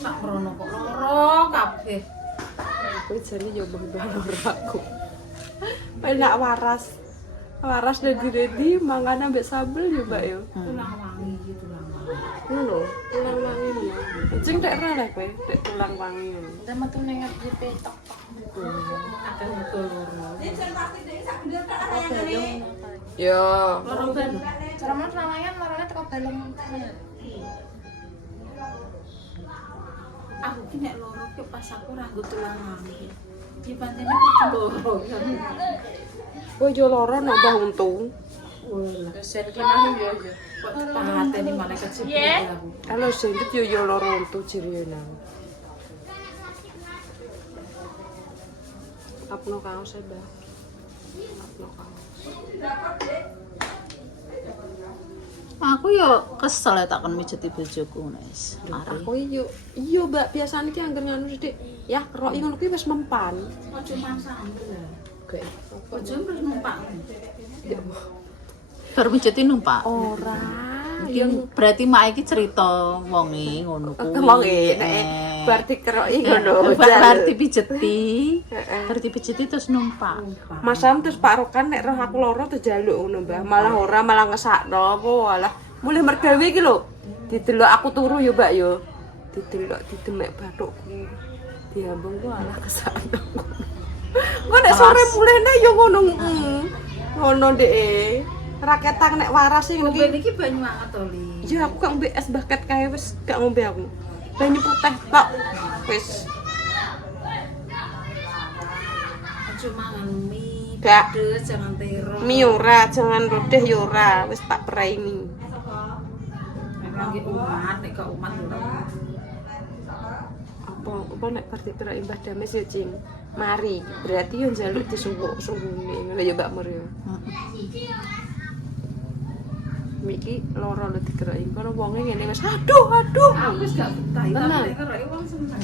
Tak rono kok loro kabeh. Kuwi jane yo mbah loro aku. Enak waras. Waras dedi mangan ambek sambel yo, Mbak yo. Tulang wangi iki tulang wangi. Ngono, tulang wangi lho. Cing tek rene kowe, tek tulang wangi ngono. Udah metu ning ngepe tok. Ada betul loro. Yo. Loro ben. Ceramah selawayan lorone teko balung. Aku ki nek loro ki pas aku ra nggo tulang wangi. Ki pancene kudu loro kan. Kowe yo loro nek mbah untung. Wah, sen ki mah yo yo. Kok pangateni malaikat Jibril aku. Halo singkit yo loro untung jirene. Apno kaos e, Mbak. Apno kaos. Aku yo kesel ya tak kon mijeti bojoku wis. Aku yo iya Mbak biasane ki anggere nganu sithik ya keroki ngono kuwi wis mempan. Ojo masak lho. Oke. Ojo terus numpak. Baru mijeti numpak. Ora. Iki berarti mak iki cerita wonge ngono kuwi. Wonge nek berarti keroki ngono. Berarti pijeti. Berarti pijeti terus numpak. Masam terus Pak Rokan nek roh aku loro terus jaluk ngono Mbah. Malah ora malah ngesakno apa walah. Mulih mergawe iki lho. Didelok aku turu yo Mbak yo. Didelok didemek bathukku. Diambung ku alah kesakno. Kok nek sore mulihne yo ngono. Ngono ndek. Raketang nek waras sing Ngombe iki. iki banyu anget to, Li. Ya aku gak ngombe es bucket kae wis gak ngombe aku. Banyu putih tok. Wis. Ojo mangan mie, Gak. pedes, jangan terong. Mi ora, jangan rodeh yo ora, wis tak prei-mi. Memang iki umat, nek gak umat ora. Apa nek berarti kira Mbah Dames ya Cing. Mari, berarti yo njaluk disuwuk-suwune ngono ya Mbak Mur yo. Miki loro lho dikeroki. Kono wonge ngene wis aduh. Aku wis gak betah, Tenang. tapi nek keroki wong seneng.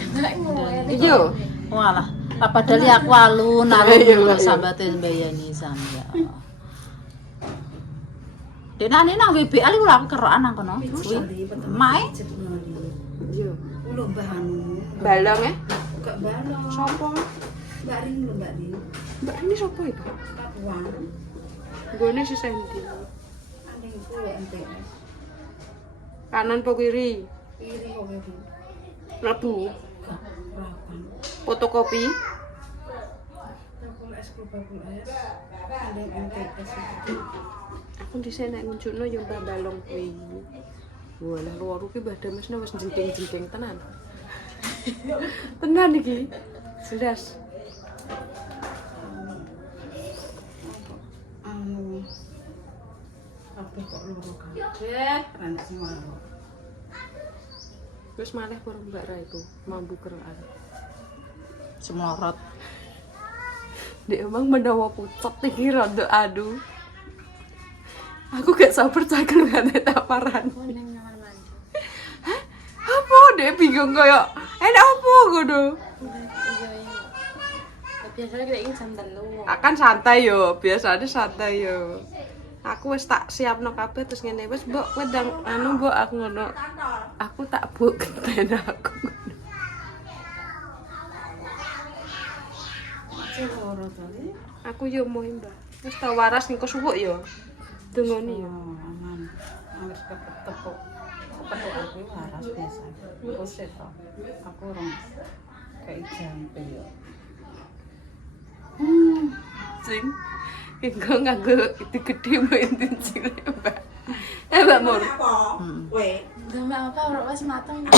Iya. Walah, padahal ya aku alun-alun sambate mbayani sampe. Denane nang WBA iki lho aku kerokan nang kono. Kuwi. Mae Iya. Lho Mbah anu. Balong ya? Gak balong. Sopo? Mbak Ring lho Mbak Ring. Mbak ini sopo itu? Kapuan. Gone si Sandy. Ane iku ya MTS. Kanan apa kiri? Iri kok iki. Lebu. Gak rapan. Fotokopi. Aku es bakul es. Ada MTS itu. Aku dhisik nek ngunjukno yo Mbah Balong kuwi. Walah loro ki Mbah Dames wis jengking-jengking tenan. Tenan iki. Jelas. Anu. Kabeh kok loro kabeh. Renek sing loro. Wis malih karo Mbak Ra itu mambu kerokan. semlorot. Dek emang menawa pucet iki rada aduh. Aku gak sabar cagel ngene tak paran. Hah? Apa dek bingung koyo enak apa ngono? Biasanya kita ingin jam 3. Akan santai yo, biasanya santai yo. Aku wis tak siapno kabeh terus ngene wis mbok kowe ndang anu mbok aku ngono. Aku tak buk genten aku. Masih loro to. Aku yo mau Mbak. Wis tak waras engko suwuk yo. Dungoni yo. Aman. Wis kepethuk. Kepethuk aku waras biasa. Wis to. Aku orang kayak jampe yo. Sing engko nganggo itu gede main cilik Mbak. Mbak Mur. Kowe, ndame apa ora wis mateng.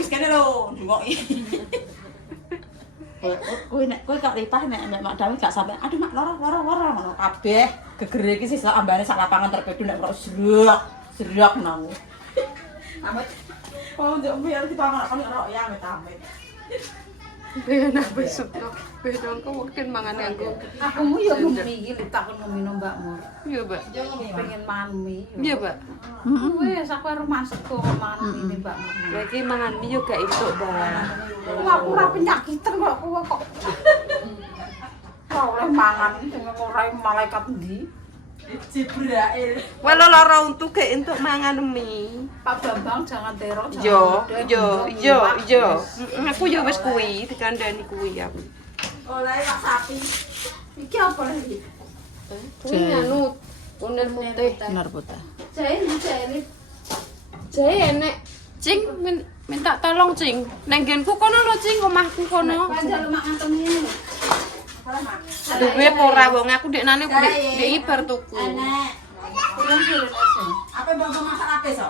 Wis kene lho, njokoki. Kowe nek kowe gak lipah nek Mak Dawi gak sampe aduh Mak loro ngono kabeh. Gegere iki sisa ambane sak lapangan terpedu nek kok serak nang. Amit. Oh, ndek biar dipangan kok nek ya amit amit. Ben apa suka. Ben engko mungkin mangan nganggo. Aku mu yo ngombe iki tak ngomino Mbak Mur. Iya, Mbak. Pengen mangan mie. Iya, Mbak. Wes aku arep masuk kok mangan mie Mbak Mur. Lagi mangan mie yo gak entuk, Mbak. Aku ora penyakitan kok aku kok. Ora oleh mangan sing ora malaikat ndi. Jibrail. Walau lara untuk kayak untuk mangan mie. Pak Bambang jangan teror. Yo. Aku yo wis kuwi dikandani kuwi aku. Oleh Pak Sapi. Iki apa lagi? Ini anu uner putih. Benar putih. Jahe enek. Cing minta tolong cing. Nang nggenku kono lho cing omahku kono. Panjang lemak ngantemi. Apa Mak? Duwe apa ora wong aku deknane ndek bar tuku. Enek. Apa bang masak apa so?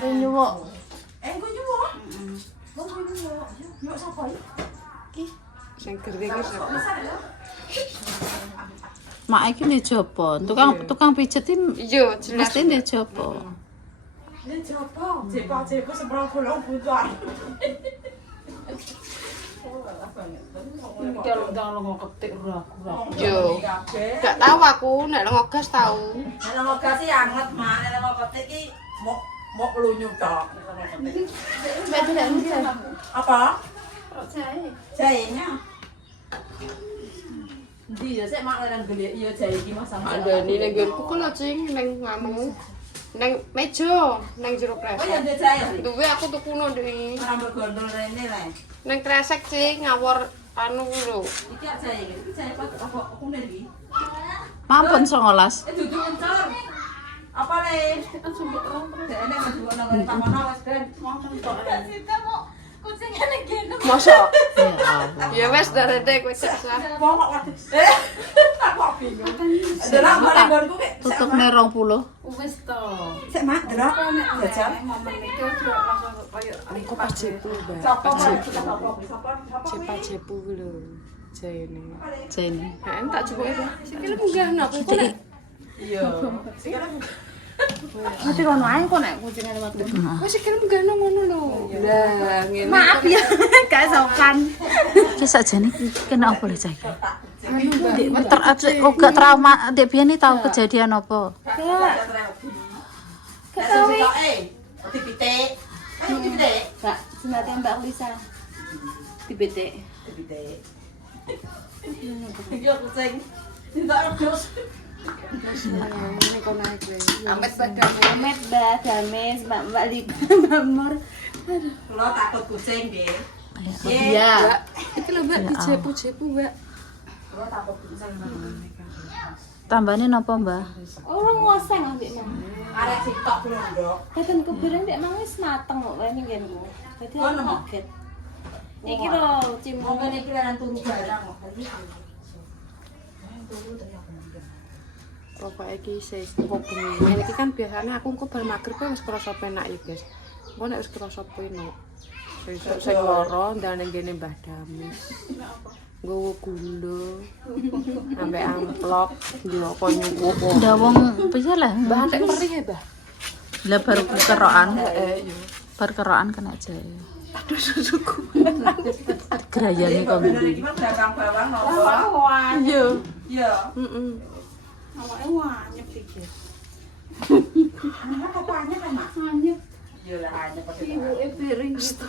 Nyuwuk. Engko nyuwuk. Nyuwuk. Nyuwuk sapa iki? Sing gering iki sapa? Mak iki ndek jopo. Tukang pijet iki Iya, jelas. mesti ndek jopo. Ini jopo. Jepo seberang pulau butuh. Kalau lo ketik ragu. Yo. Gak tahu aku nek lengo gas tahu. Nek lengo gas sih anget, Mak. Nek lengo ketik iki mok lunyu tok. Apa? Jahenya. Ndi ya sik Mak larang gelek iya jahe iki masang. Andani ning nggonku kok lho cing ning nganu. Nang meja, nang jero Oh ya kresek. ndek jahe. Duwe aku tukuno ndek. Rambut gondol rene le. Nang kresek cing ngawur anu lho. Iki jahe iki. Iki jahe apa kuning iki? Mampun 19. Dudu encor. Apa le? Kan sumpit rong. Dek enek nduwe nang tamono wis ben. Kucingnya ning kene. Mosok. Ya Allah. Ya wis darede kowe cek sah. Wong kok waduh. Aku bingung. Delok bareng nggonku ki. Tutupne 20. Wis to. Sik Mak, delok jajal. Momen iki ora langsung koyo Aku pas jepu, Mbak. Sapa Pas Mak? jepu. Sapa? Cepat jepu lho. Jane. Jene. Heeh, tak jepuke ta. Sikile munggah napa kok. Iya. Nanti kono ae kok nek kucingnya lewat. Wis sikile munggah ngono lho. Lah, ngene. Maaf ya, gak sopan. Ki sakjane kena apa lho cah iki? Gak trauma ndek biyen iki tau kejadian apa? Ketawi. Dipitik. Ayo dipitik. Kak, senate Mbak Lisa. Dibetik. Dipitik. Iki kucing. Tidak redos. Ngene kono ae kowe. Amet badan. Amet Mbak Dames, Mbak Lita, Mbak Mur. Kulo takut kucing nggih. Iya. Mbak, iki lho Mbak dijepu-jepu, Mbak. Kulo takut kucing. Tambane napa, Mbah? Orang ngoseng ambek Mang. Arek sitok blondok. Katen kebereng Dek Mang wis mateng kok ning nggenku. Dadi Oh, aku nemu? kaget. Iki lho cimong. Monggo niki lan turu barang kok. Pokoke iki sih kok bengi. Iki kan biasanya aku engko bar magrib wis krasa penak ya, Guys. Engko nek wis krasa penak. Sesuk sing loro ndane ngene Mbah Damis. Nggowo gula. Ambek amplop, yo apa nyuwuk. Ndak wong piye lah? Mbah nek perih ya, Mbah. Lah baru kerokan. Yo. Bar kerokan kena jahe. Aduh susuku. Grayane kok Bener ngendi? iki mah belakang bawang nopo. Iya. Iya. Heeh. Awake wanyep iki. Anak apa anyep Mak? Wanyep. Iya lah anyep kok. Ibuke piring gitu.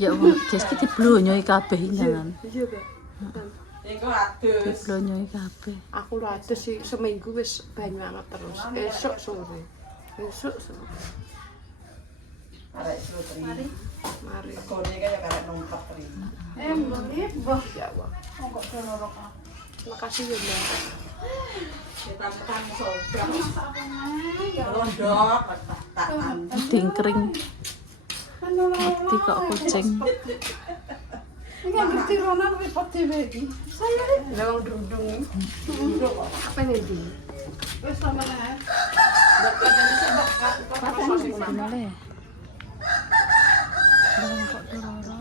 Ya wong guys iki diblonyoi kabeh jangan. Iya, Mbak. Engko adus. Diblonyoi kabeh. Aku lho adus sih seminggu wis banyu anget terus. Esuk sore. Esuk sore. Arek sutri. Mari. Kone kaya karek numpet tri. Wah, ya Allah. Kok kelorok. Makasih ya, Mbak. Kita tekan sobrak. Rondok tak. Dingkring. Mati kok kucing. Iki ngerti Ronan repot dhewe iki. Lah wong dundung. Apa nih di? Wis sampe ae. Gimana ya? Kok loro.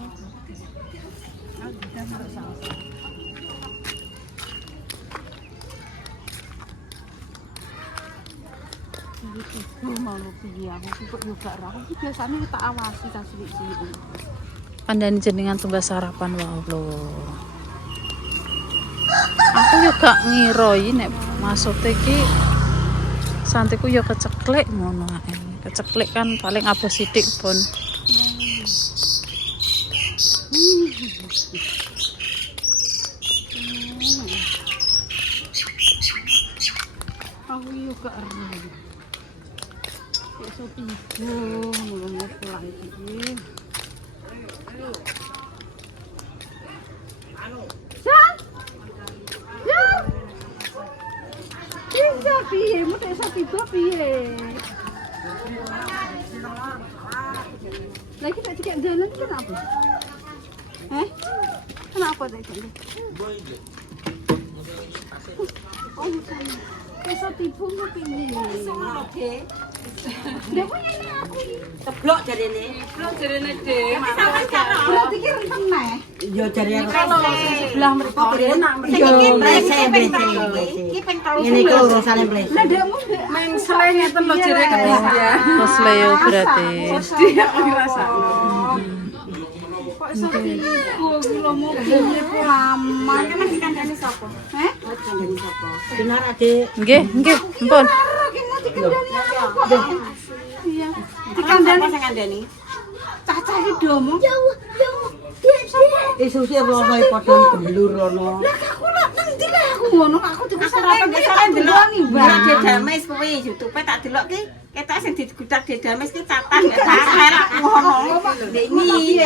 Malu piye aku kok juga ra. Aku biasane tak awasi tak cilik-cilik. Kandhani jenengan tumbas sarapan wae lho. Aku yo gak ngiroi nek maksude iki santeku yo keceklek ngono ae. Keceklek kan paling abot sithik pun. Aku yo gak ero. Esuk tidur, mulai pulang iki. Jan! Jan! Bisa piye? Mu tak iso tiba piye? Lagi tak cekak jalan kenapa? Kenapa tak cekak? Oh, bisa tiba mu piye? Oke. Lha kok ngene aku iki? Ceblok jarene. Berarti ki renteng neh. Yo jarene Kalau sebelah mereka enak Iki ping 3. Ini kok urusane blese. Lah dekmu Main selai ngeten lho jere kebiasaan. Kosleo berarti. Dia ngerasa. kok iso tiba ki lho mobilnya lama. Kan dikandani sapa? Heh? Dikandani sapa? Dinar Adik. Nggih, mpun. Karo ki mau dikandani apa? Iya. Dikandani sing ngandani? caca iki domo. Isu-isu rono padha gemblur rono. Lah aku nak ngendi lah aku ngono aku tuku sarapan Aku besare delok nih, Mbak Mbak. Dedames kuwi YouTube tak delok ki ketok sing digudak Dedames ki catah ya tak aku ngono. Ini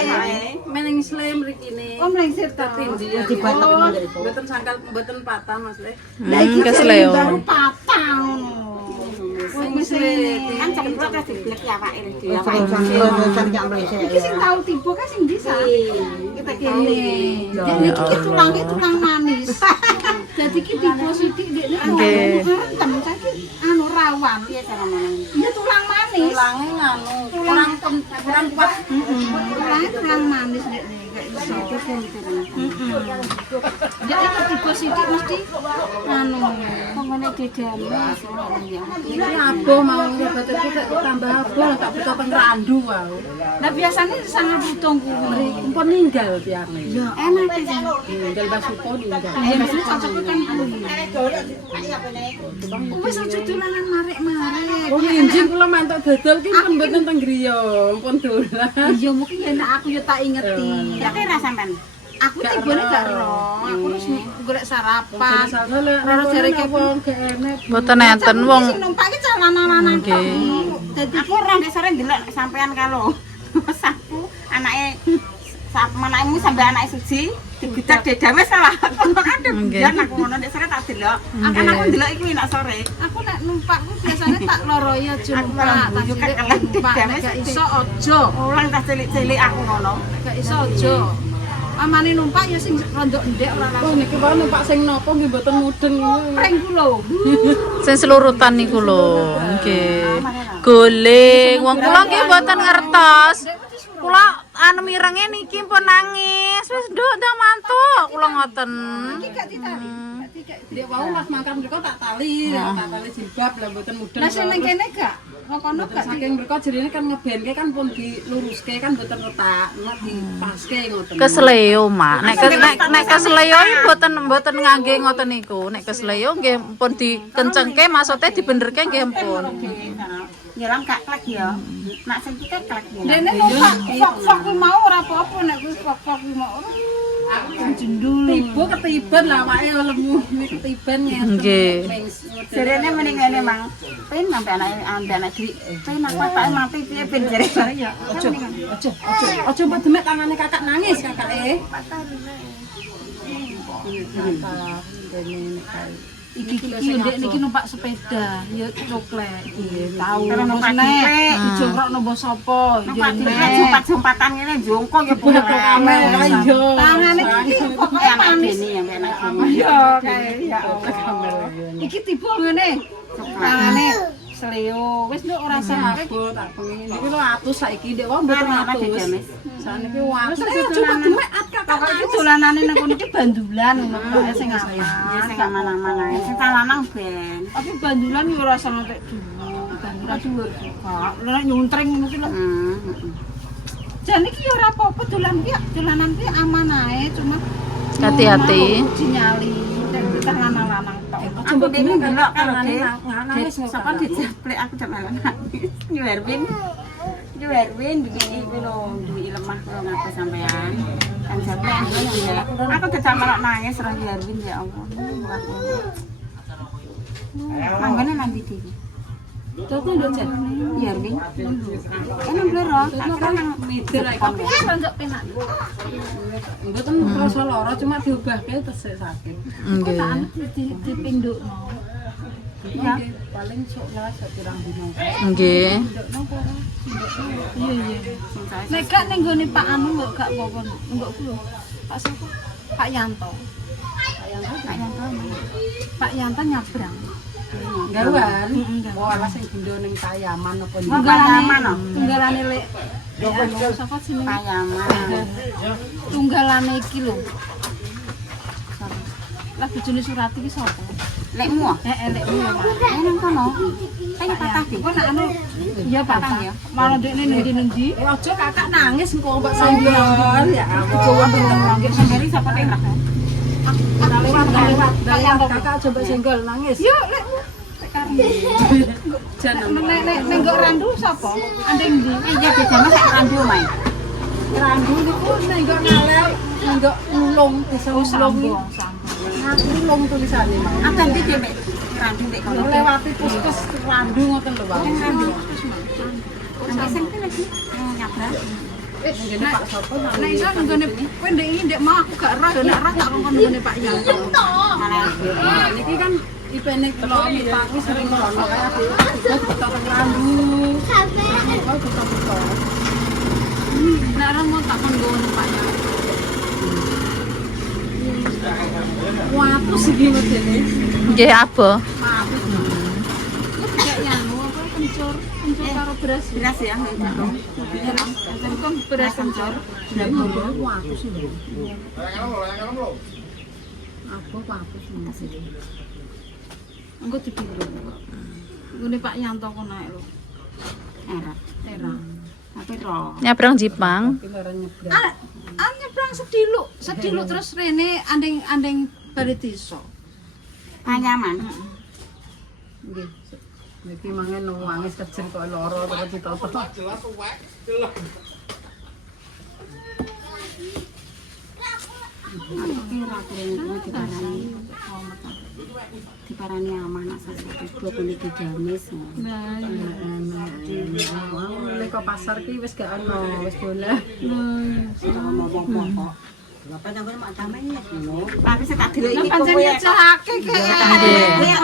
Meneng selai mrikine. Oh mlengsir ta. dibatok Mboten sangkal mboten patah Mas Le. Kesleo. baru patah ngono. Wis ngene. kan ceblok terus diblek ya awake dhewe. Iki sing tau tiba kan sing bisa. Kita kene. Jadi iki tulang manis. Jadi iki tiba sithik dekne rentem saiki anu rawan. Piye cara meneng? Iya tulang manis. Tulange nganu kurang kuat. Tulang manis dekne gak iso. Jadi iki tiba sithik mesti anu Pengene Dedames ora ya. Ini aboh mau obatku tak tambah aboh tak butuh pengrandu wae. Lah biasanya sangat butuh kuwi. Empun ninggal tiane. Ya enak iki. Ninggal basuko ninggal. Iya biasanya cocoknya kan kuwi. Wis aja dolanan marek-marek. Oh nginjing kula mantuk dodol ki pun mboten teng griya, pun dolan. Iya mungkin ya nek aku ya tak ingeti. Ya kira sampean. Aku tibane gak ero. Aku harus golek sarapan. Roro jare ke wong gak enek. Mboten enten wong. Sing numpak iki lanang-lanang tok. Nggih. Dadi Aku ora ndek sore ndelok sampean karo sapu anake sapu anakmu sampe anake suci digudak Dedames salah. Aduh, jan aku ngono ndek sore tak delok. Kan aku ndelok iki nek sore. aku nek numpak ku biasanya tak loroi aja Aku numpak. malah Tak bujuk cilik kekelan numpak nek Dedames gak iki. iso aja. Ulang tas cilik-cilik aku ngono. Gak iso aja. Amane numpak ya sing rondok ndek ora Oh langsung. niki wae numpak sing napa nggih mboten mudeng. Pring ku lho. Sing selurutan niku lho. Nggih. Guling. Wong kula nggih mboten ngertos. Kula anu mirenge niki pun nangis. Wis nduk ndang mantu kula ngoten. Gak ditarik. Gak dikek. Dek wau pas makan mriko tak tali jilbab lah mboten mudeng. Lah sing ning kene gak? Ngono gak Saking mriko jerine kan ngebenke kan pun diluruske kan mboten retak, nek dipaske ngoten. Kesleo, Mak. Nek kesleo iki mboten ngangge ngoten niku. Nek kesleo nggih pun dikencengke maksudnya dibenerke nggih pun. Nyelang gak klek ya. Nak sing iki klek ya. Dene numpak fok-fok kuwi mau ora apa-apa nek kuwi fok-fok kuwi mau. Jendul. Tiba ketiban lah awake lemu ketiban ngeten. Nggih. Jarene mending ngene Mang. Pen sampe anak duit. Pen aku tak mati piye ben jare ya. Aja mbok demek tangane kakak nangis kakake. Iki ndek niki numpak sepeda, ya coklet iki. Tahu Karena numpak nek cilik. dijongkrok nombo sapa? Numpak cilik jumpat-jumpatan ngene jongko ya boleh. Ayo. Tangane iki pokoke Anak manis. dene ya mbek anak dene. Ya kae ya Allah. Iki tiba ngene. Tangane seleo. Wis nduk ora sampe. Tak pengen iki lho atus saiki ndek wong mboten Anak atus. Dedames. Saniki wae. Wis aja coba demek kakak iki dolanane nang kono iki bandulan ngono sing Ya aman. sing aman-aman ae. Sing lanang ben. Tapi bandulan yo ora usah ngantek dhuwur. Bandulan dhuwur juga. Lha nek nyuntring ngono ki lho. Jan iki yo ora apa-apa dolanan ki aman ae cuma Hati-hati. Dinyali kita lanang-lanang tok. Aku bingung delok karo tangane Dek. nangis Sapa dijaplek aku jaman nangis. Yu Erwin begini iki lho, duwi lemah karo ngapa sampean. Kan japlek ya. Aku tetap malah nangis ora Yu Erwin ya Allah. Manggane nang ndi iki? Toto nduk jan. Iya, Ring. Kan bloro, tak kira nang midir ae. Tapi ora nduk penak. Mboten krasa lara cuma diobahke tesih sakit. Nggih. Dipindukno. Ya, paling sok lah sok pirang dino. Nggih. Iya iya. Nek gak ning gone Pak Anu kok gak apa-apa. Enggak ku lho. Pak sapa? Pak Yanto. Pak Yanto nyabrang. Gawan. Oh, alah sing dindo ning Payaman apa ndi? Tunggalane lek. Sapa jenenge? Payaman. Tunggalane iki lho. Lah bojone Surati ki sapa? Lekmu ah? Lekmu. Nang kono. Kayak patah iki. Kok nek anu iya patah ya. Malah dekne nendi-nendi. Aja kakak nangis engko Mbak Senggol. Ya ampun. Nggih sendiri sapa tengrak. Lewat. Kakak coba senggol nangis. Yo lekmu. Nek nenggok randu sapa? Andeng ndi? Iya bedane sak randu main. Randu niku nenggok ngalek, nenggok ulung bisa ulung. Aku ulung tulisane main. Ada ndi Mek? Randu nek kono lewati puskes randu ngoten lho, Bang. Randu puskes. Sampai sing lagi nyabrang. Ngene Pak sapa? Nek iso nggone kowe ndek iki ndek mau aku gak roh, nek roh tak kongkon nggone Pak Yanto. Niki kan ipene kula Pak wis sering ngono kaya beto randu. Kok beto-beto. Nek roh mau tak kongkon nggone Pak Yanto. Watu segi medene. Nggih apa? Kayak anu apa kencur karo beras ya. kan beras kencur. Watu sih. Apa watu sih? Engko dipindho. Nggone Pak Yanto kok naik lho. Era. Tapi roh. Nyabrang Jipang. Nyebrang sediluk terus rene andeng Baritiso. Panyaman. Nggih. Niki mangen nangis kecil kok lara terus ditoto. Aku kira diparani diparani amanah sesuk dua kulit dijamis. Nah, iya. Lek pasar ki wis gak ono, wis boleh. Bapak nang mak damai ya. Tapi saya tak delok iki kok Pancen nyecahake Nggih.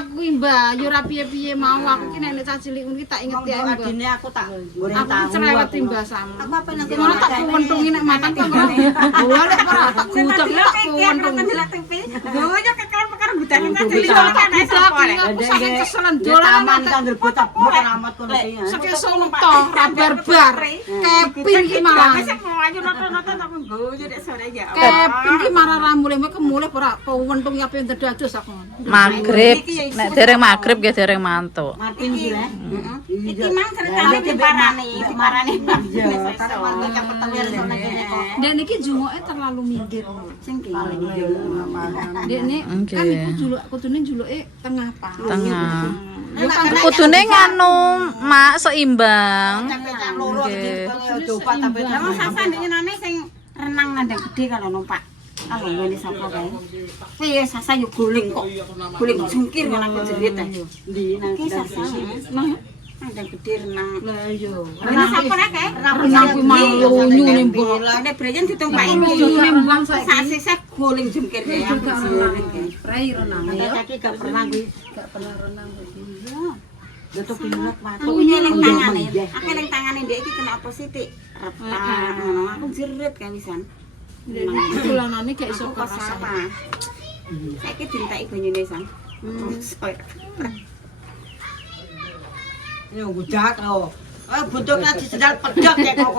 aku Mbak, yo ora piye-piye mau aku ki nek cah cilik ngono ki tak inget ya Mbak. adine aku tak goreng Aku tahu. cerewet Mbak sama. Apa apa nang Ngono tak kuwentungi nek matan kok. Ora nek ora tak gudeg tak kuwentungi. Goyo kekelan perkara gudan Aku saking keselen dolan Taman kan berbotap keramat kono iki. sekeso to rabar-bar. Kepin ki malah. Ayo nonton-nonton tapi goyo nek sore ya. Kepin ki marah ramule mek kemulih ora wentung ape terdados aku. Magrib. Nek dereng magrib nggih dereng mantuk. Mati iki le. Iki mang ceritane diparani iya. Karena warga cepet tewel sono kene kok. Dek niki jungoke terlalu minggir. Sing paling iki. Dek ini kan iku juluk kudune juluke tengah pa. Tengah. Kudune nganu mak seimbang. Capek loro coba tapi memang sasan nyenane sing renang nandang gede kalau numpak. Kalau ngene sapa kae. Iya sasa yo guling kok. Guling jungkir nang jerit ta. Ndi nang sasa. Nandang gede renang. Lah iya. Renang sapa rek kae? Renang kuwi mau lunyu nimbang. Lah nek breyen ditumpaki nimbang sasa guling jungkir kae. Spray renang. Kaki gak pernah kuwi. Gak pernah renang kuwi. Betul pinut watu. Aku Ini nyeling ning tangane. Aku ning tangane ndek iki kena apa sih, Tik? Retak ngono. Aku jerit kan wisan. Dolanane gak iso Kok kerasa. apa? Saiki dinteki banyune san. Yo gudak lho. Butuh lagi sedal pedot ya kok.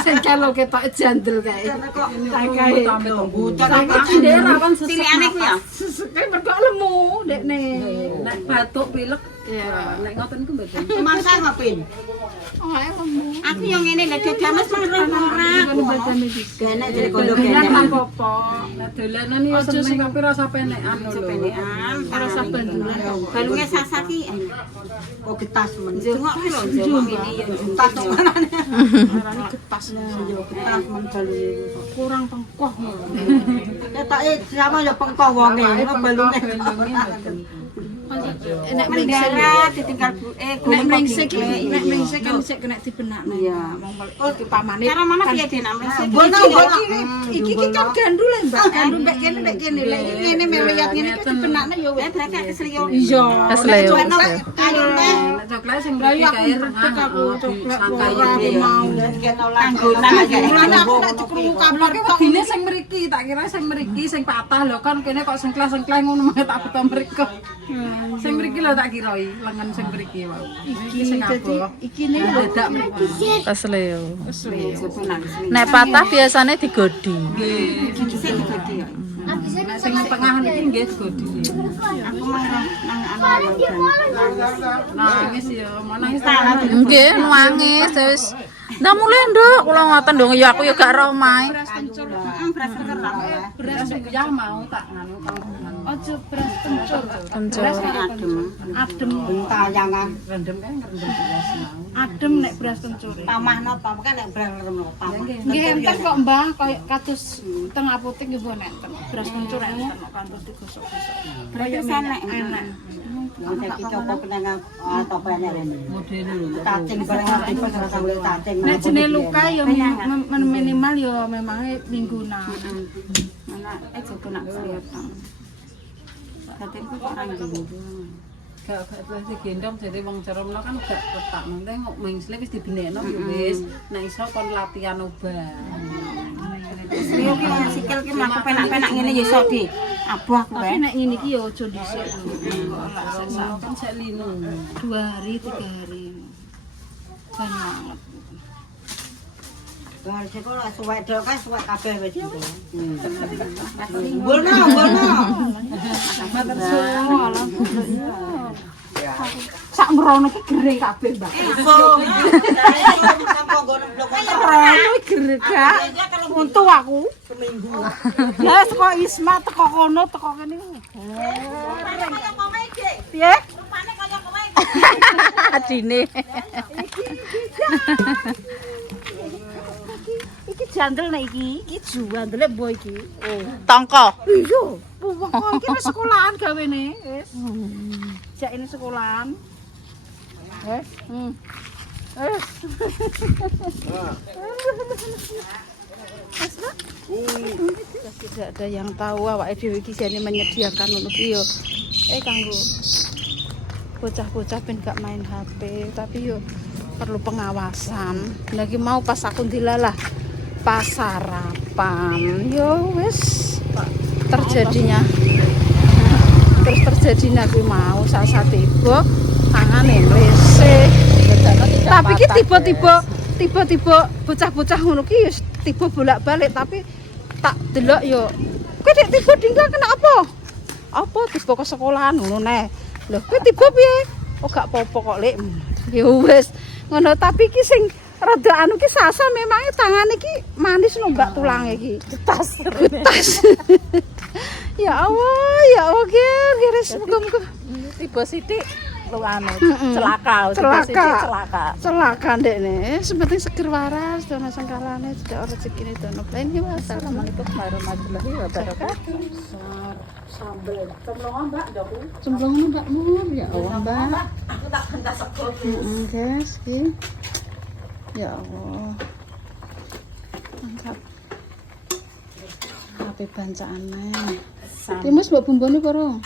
Sing kalau ketok jandel kae. Kok Kae budak Saiki ndek rawan cilikane ku ya. Kae mergo lemu dekne. Nek batuk pilek Ya. nek ngoten ku mboten. Mangsa ngapin? Oh, lemu. Aku yang ngene lek dames ora. Badane bisa. Genek jadi kodok Dolan genek. nang popo. Lah dolanan iki seneng tapi rasa penekan lho. Penekan, rasa bandulan. balungnya sasaki. Oh getas men. Jengok lho jengok ini ya getas manane. Arane getas yo getas men balunge. Kurang pengkoh. Ketoke sama ya pengkoh wonge ngono balunge. Nek Mendarat ditinggal nek mlengsek kan sik kena dibenakne. Iya. Oh dipamane. Cara mana piye Den mlengsek? Iki kan gandul lho Mbak. Gandul mbek kene mbek kene. Lek iki ngene melihat ngene iki dibenakne ya wis. Berarti keselio. Iya. Kesleo. Ayo teh. Coklat sing mriki kae redek aku coklat ora mau. Anggonan aja. Mulane aku nek dikrungu kabloke wedine sing mriki, tak kira sing mriki sing patah lho kan kene kok sengklah-sengklah ngono mah tak beto mriko. Sing mriki lho tak kiroi, lengan sing mriki wae. Iki sing apa? Iki ne dadak mriki. Kesleo. Kesleo. Nek patah biasanya digodi. Iki sing digodi ya. Nek sing tengah niki nggih digodi. Aku mah nang Nangis ya, mau nangis Nggih, nangis wis. Ndak mulai nduk, kula ngoten dong ya aku ya gak roh mae. beras kencur. beras kerang ya. Beras uyah mau tak nganu tanggungan. Ojo beras kencur. Kencur. Beras adem. Tayangan Rendem kan rendem beras mau. Adem nek beras kencur. tamahno apa kan nek beras rem tamah. Nggih enten kok Mbah koyo kados teng apotek nggih mboten enten. Beras kencur enten kok kanthi digosok-gosok. Berarti enak. Enak. Nek dicoba kenang atau banyak rene. Modele lho. Cacing barang tipe rasa oleh cacing. Nek jenenge luka ya minimal ya memangnya minggunan. Anak coba nak kelihatan. Cacing kok orang gitu. Gak digendong jadi wong cara menawa kan gak ketak nang kok mengsle wis dibenekno ya wis. Nek iso kon latihan obat. Serius ki wong sikil ki mlaku penak-penak ngene ya iso di. Abuh aku Tapi wae. nek ngene iki ya aja dhisik. Kok lak sak kan sak lino. 2 hari 3 hari. Kan banget. Wah, sekolah suwek dhewe kan suwek kabeh wis itu. Bono, bono. Matur suwun. Sak mrono ki gering kabeh, Mbak. Mrono gering gak. Untu aku. Seminggu. Ya teko Isma teko kono teko kene. Piye? Adine. Iki jandel nek iki jandele mbok iki. Tongko. Iya, pokok iki wis sekolahan gawene, wis. Jak ini sekolahan. Wis. Wis. Tidak ada yang tahu awake dhewe iki jane menyediakan ngono ki yo. Kanggo bocah-bocah ben gak main HP, tapi yo perlu pengawasan. Lagi mau pas aku dilalah pas sarapan, yo wis terjadinya kuwi mau saat tiba tangane WC. Tapi ki tiba-tiba bocah-bocah ngono ki yo tiba bolak-balik tapi tak delok yo kowe nek tiba dinggal kena apa? Apa tiba ke sekolahan ngono neh. Lho kowe tiba piye? Oh gak apa-apa kok Lek. Ya wis ngono tapi ki sing rada anu ki sasa memangnya tangane ki manis lho Mbak tulange ki. Getas. Ya Allah, kira muga-muga Tiba sithik lu anu celaka. celaka ndekne. Sepenting seger waras dono sangkalane tidak rezekine dono. Lain ya assalamualaikum warahmatullahi wabarakatuh. Sambel. Cemplongan Mbak Nur ya Allah Mbak. Aku tak hentas sego. Guys, ki. Ya Allah. Mantap. Ape bancane. Ki Mas mbok bumbone apa ora?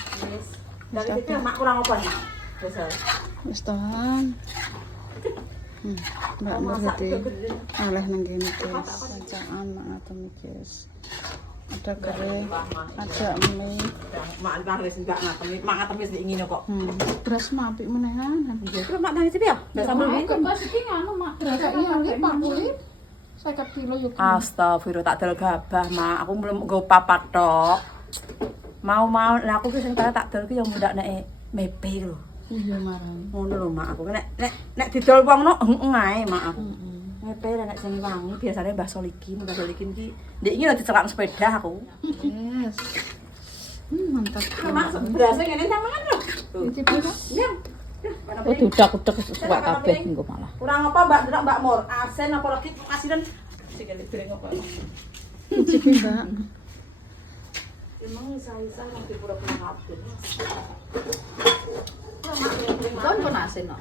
Dari situ mak kurang apa ya? Wis tahan. Mbak Nur gede. Oleh nang kene guys. Bancaan mak ngaten guys. Ada kering, ada mie. Mak nangis enggak ngatemis, mak ngatemis diingin kok. Beras mapik menehan. Terus mak nangis piye? Enggak sambel iki. Beras iki nganu mak beras iya nggih Pak Kulit. 50 kilo yo. Astagfirullah tak del gabah, Mak. Aku belum nggo papat tok. Mau lah aku ki sing tak del ki yo ndak nek mepe lho. Iya marang. Ngono lho, Mak. Aku nek didol wong no ae, Mak aku. Mepe nek sing wangi biasane Mbah Solikin ki ndek iki lho dicelak sepeda aku. Yes. Mantap. Masuk berasa ngene nang mangan lho. Yang. Oh dudak-dudak suka kabeh engko malah. Kurang apa Mbak Delok Mbak Mur? Asen apa lagi asinan sikile dreng apa. Cicipi Mbak. Emang isa-isa nang pura-pura ngabur. Kon asin no.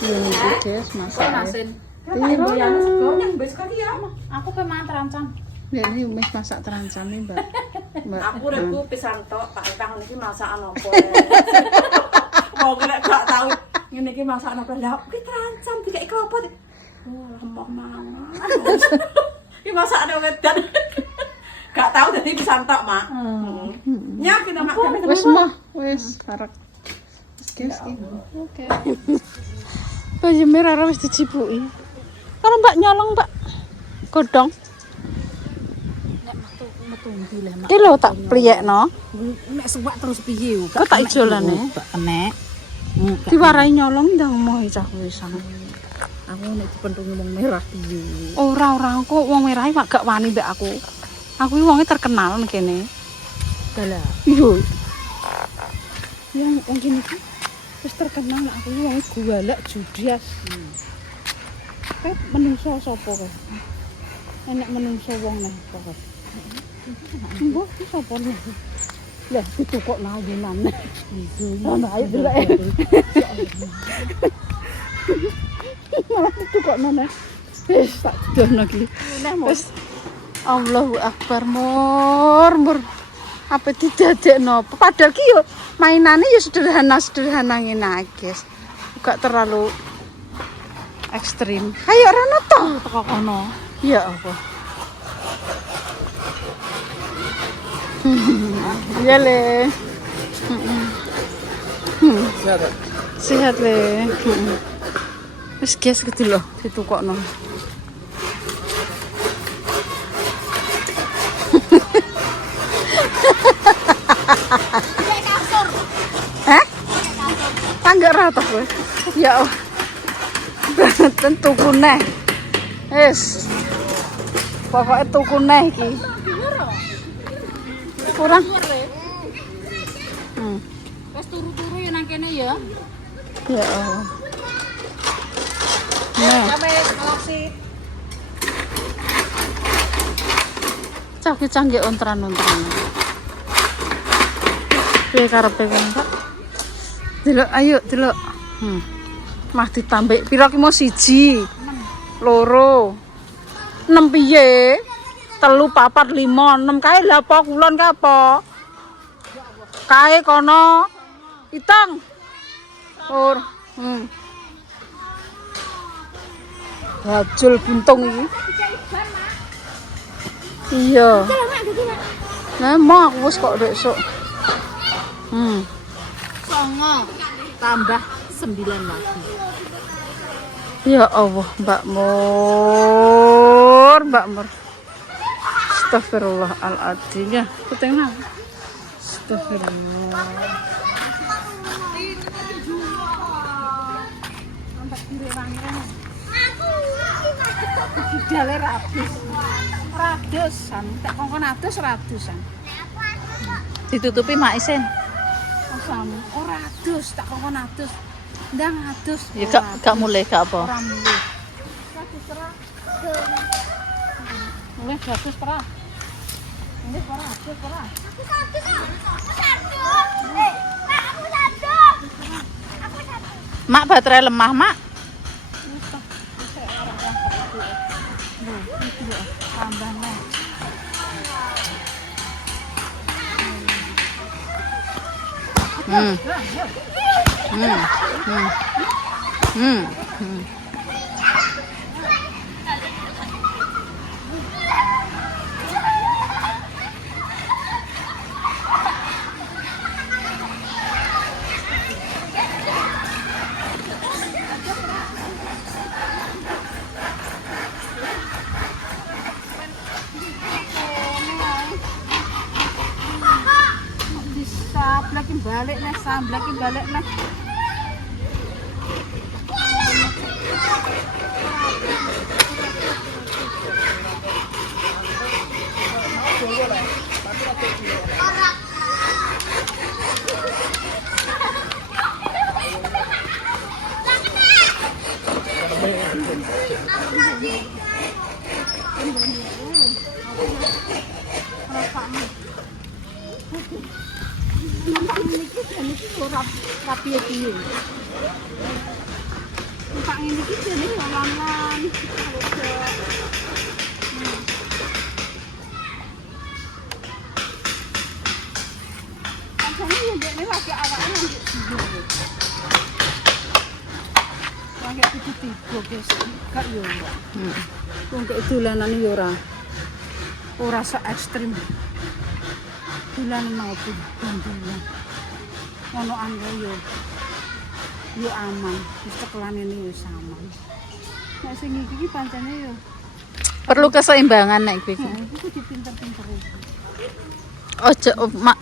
Iya, guys, masak. Asin. Tiro yang sego yang wis kali ya. Aku pe mangan terancam. Ini wis masak terancam nih, Mbak. Mbak. Aku reku pisan tok, Pak Itang iki masakan apa. Mau kena gak tahu ngene iki masakan apa. Lah iki terancam dikek klopo. Wah, lemah mangan. Iki masakan wedan. Gak tahu dadi pisan tok, Mak. Heeh. Nya kita makan. Wis mah, wis karek. Wis guys. Oke. Bayi merah wis dicipuki. Karo Mbak nyolong, Mbak. Godhong. Iki lho tak pliyekno. Nek suwak terus piye yo? Kok tak ijolane? Gak kenek. Diwarai nyolong ndang moh cah wis ana. Aku nek dipentungi wong merah piye? Ora kok wong merah iki gak wani mbek aku. Aku iki wonge terkenal nang kene. Dalah. Iya. Yang wong kene iki wis terkenal nek aku iki wonge golek judias. Kayak menungso sapa kae? Enek menungso wong neh kok. Mbok iki sapa nih? Lah ditukok nang ayunan. Iya. Ayo delok. Malah ditukok nang. Wis tak dono iki. Wis Allahu Akbar mur. Apa didadekno? Padahal ki yo mainane yo sederhana ngene iki, guys. Gak terlalu ekstrim. Ayo Rano to teko kono. Ya apa? Ya le. Sehat le. Wis guys gitu loh ditukokno. Hah? Tangga rata kowe. Ya. Tentu kuneh. Wis. Pokoke tuku neh iki. Kurang. Wes turu-turu ya nang kene ya. Ya Allah. Nah. Canggih ontran-ontran. Piye karepe kowe, Pak? Delok ayo delok. Mah ditambah pira ki mau 1, 2, 6 piye? 3, 4, 5, 6 kae lha apa kulon ka apa? Kae kono. Itang. Or. Bajul buntung iki. Iya. Nah, mau aku wis kok besok. 9 tambah 9 lagi. Ya Allah, Mbak Mur. Astagfirullahaladzim ya. Kutengna. Astagfirullah. Budale ratusan, tak kongkon ratusan. Ditutupi mak isen. Asam, ora adus, tak kongkon adus. Ndang adus. Ya gak mulai gak apa. Ora mulih. Mulih adus pra. Ini para adus pra. Mak baterai lemah, Mak. Tambah neh. Samblaki balik nih. Tapi ya piye. Numpak ngene iki jane yo lan-lan. Rasanya ya dekne lagi awake nang ndi. Lagi tiba-tiba guys, gak yo. Wong kok dolanan yo ora sak ekstrim. Dolanan mau pun bantuan. Ono anggo yo aman, wis cekelane yo aman. Nek sing iki pancene yo Perlu keseimbangan nek kuwi. iku dipinter-pinter. Ojo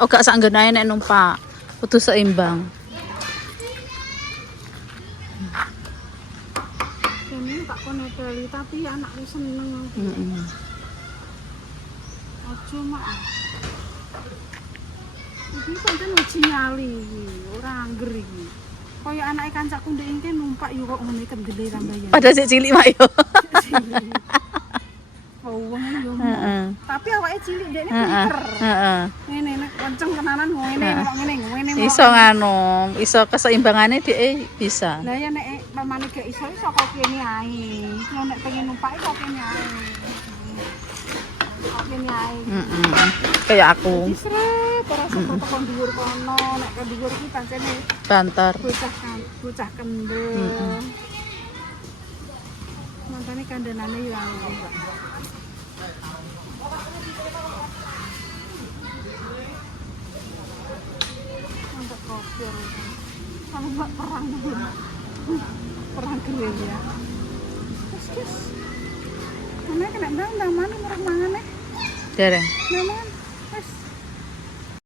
gak sak nggenae nek numpak. Kudu seimbang. Ini tak koneteli tapi anakku seneng. Ojo mak. Iki pancen uji nyali iki, ora angger iki. Kaya anake kancaku ndek iki numpak yo kok ngene kendele tambahan. Padahal sik cilik mak yo. Oh, wong yo. Tapi awake cilik ndekne pinter. Heeh. Ngene nek kenceng tenanan ngene kok ngene. Iso nganu, iso keseimbangane dhek bisa. Lah ya nek pamane gak iso kok kene ae. Nek pengen numpaki kok kene ae. Kok kene ae. Kayak aku. Sret ora sepo tekan dhuwur kono, nek ke dhuwur iki pancene Banter. bocah kendel. Mantane kandanane yo anu. Untuk kopior. Kalau buat perang dulu. Perang gerilya. Terus. Mana kena ndang mana murah mangan Dereng. Naman.